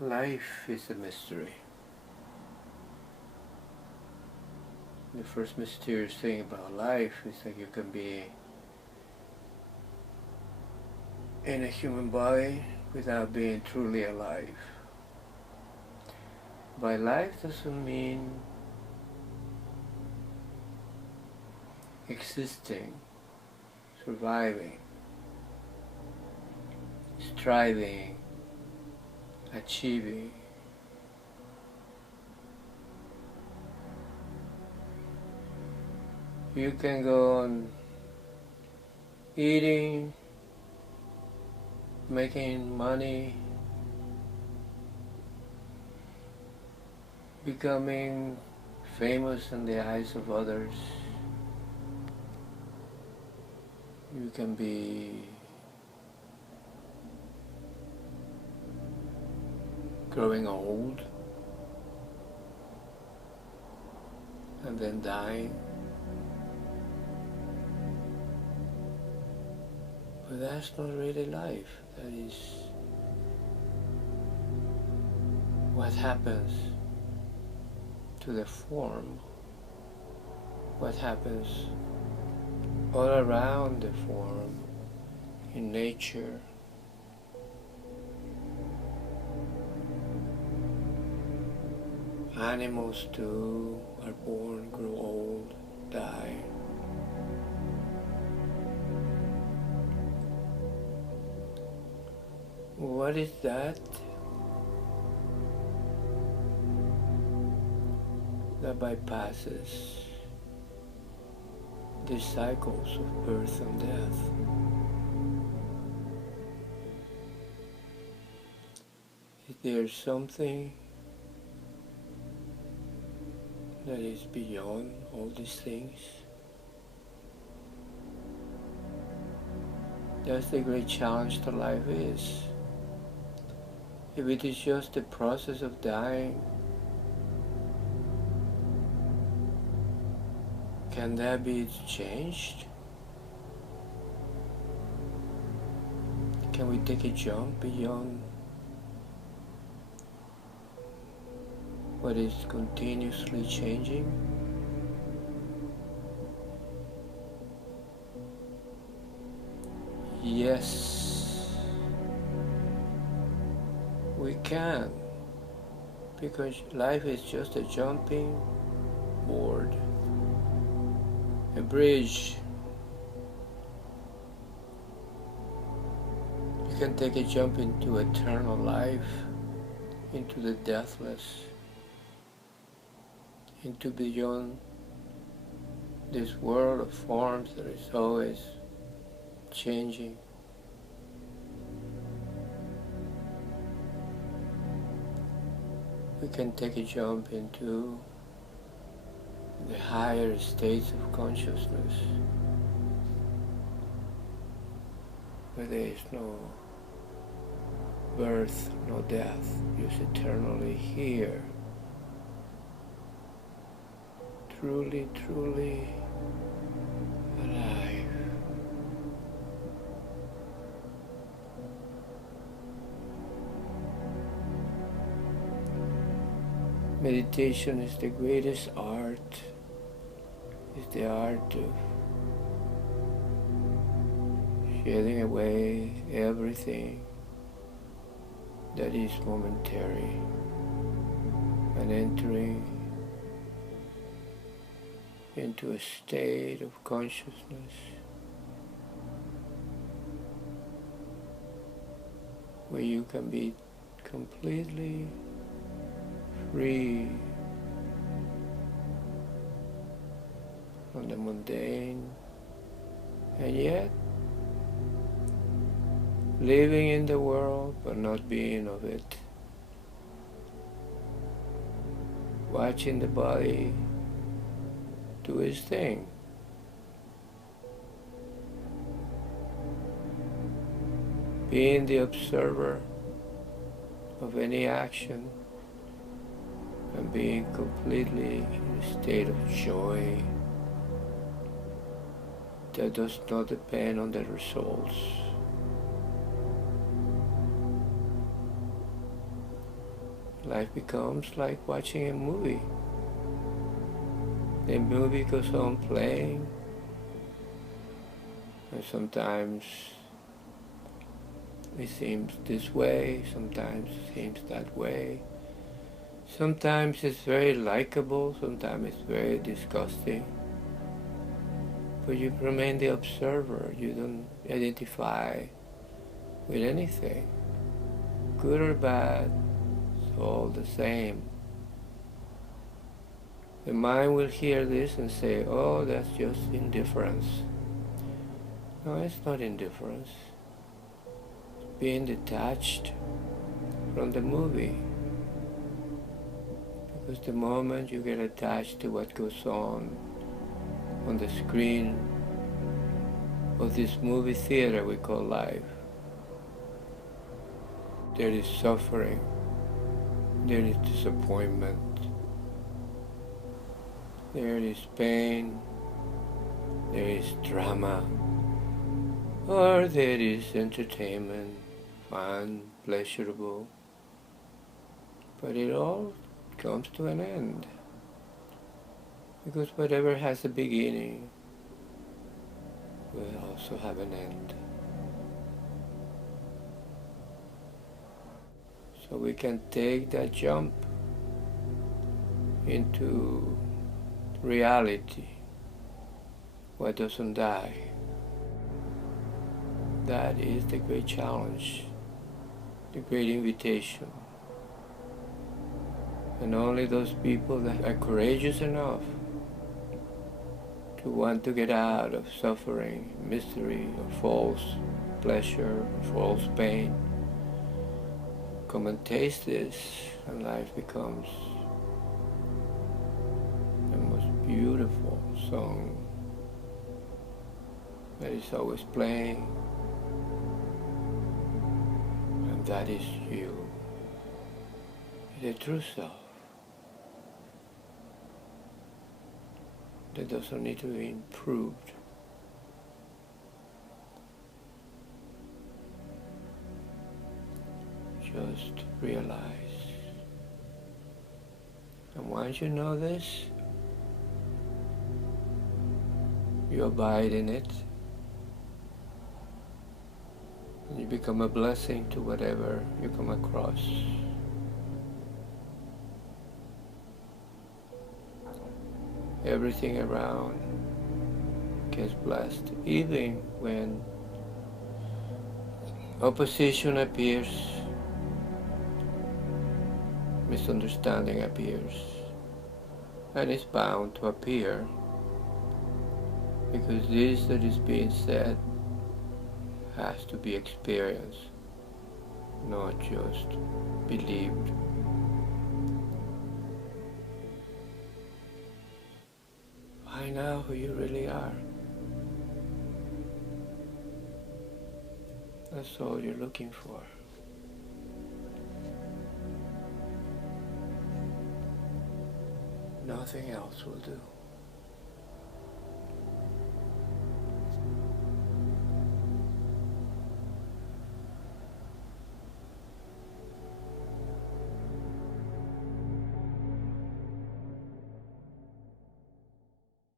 Life is a mystery. The first mysterious thing about life is that you can be in a human body without being truly alive. By life doesn't mean existing, surviving, striving, achieving. You can go on eating, making money, becoming famous in the eyes of others. You can be growing old and then dying. But that's not really life. That is what happens to the form, what happens all around the form in nature. Animals too are born, grow old, die. What is that? That bypasses the cycles of birth and death. Is there something that is beyond all these things? That's the great challenge to life is. If it is just the process of dying, can that be changed? Can we take a jump beyond what is continuously changing? Yes, we can, because life is just a jumping board, a bridge. You can take a jump into eternal life, into the deathless, into beyond this world of forms that is always changing. We can take a jump into the higher states of consciousness, where there is no birth, no death, just eternally here. Truly, truly alive. Meditation is the greatest art. It's the art of shedding away everything that is momentary and entering into a state of consciousness where you can be completely free from the mundane, and yet living in the world but not being of it, watching the body do its thing, being the observer of any action, and being completely in a state of joy that does not depend on the results. life becomes like watching a movie. The movie goes on playing, and sometimes it seems this way, sometimes it seems that way. Sometimes it's very likable, sometimes it's very disgusting. But you remain the observer, you don't identify with anything. Good or bad, it's all the same. The mind will hear this and say, oh, that's just indifference. No, it's not indifference. It's being detached from the movie. Because the moment you get attached to what goes on the screen of this movie theater we call life, there is suffering, there is disappointment, there is pain, there is drama, or there is entertainment, fun, pleasurable, but it all comes to an end. Because whatever has a beginning will also have an end. So we can take that jump into reality, what doesn't die. That is the great challenge, the great invitation. And only those people that are courageous enough to want to get out of suffering, misery, or false pleasure, or false pain, come and taste this, and life becomes the most beautiful song that is always playing, and that is you, the true self. That doesn't need to be improved. Just realize. And once you know this, you abide in it, and you become a blessing to whatever you come across. Everything around gets blessed, even when opposition appears, misunderstanding appears, and it's bound to appear, because this that is being said has to be experienced, not just believed. Find out who you really are. That's all you're looking for. Nothing else will do.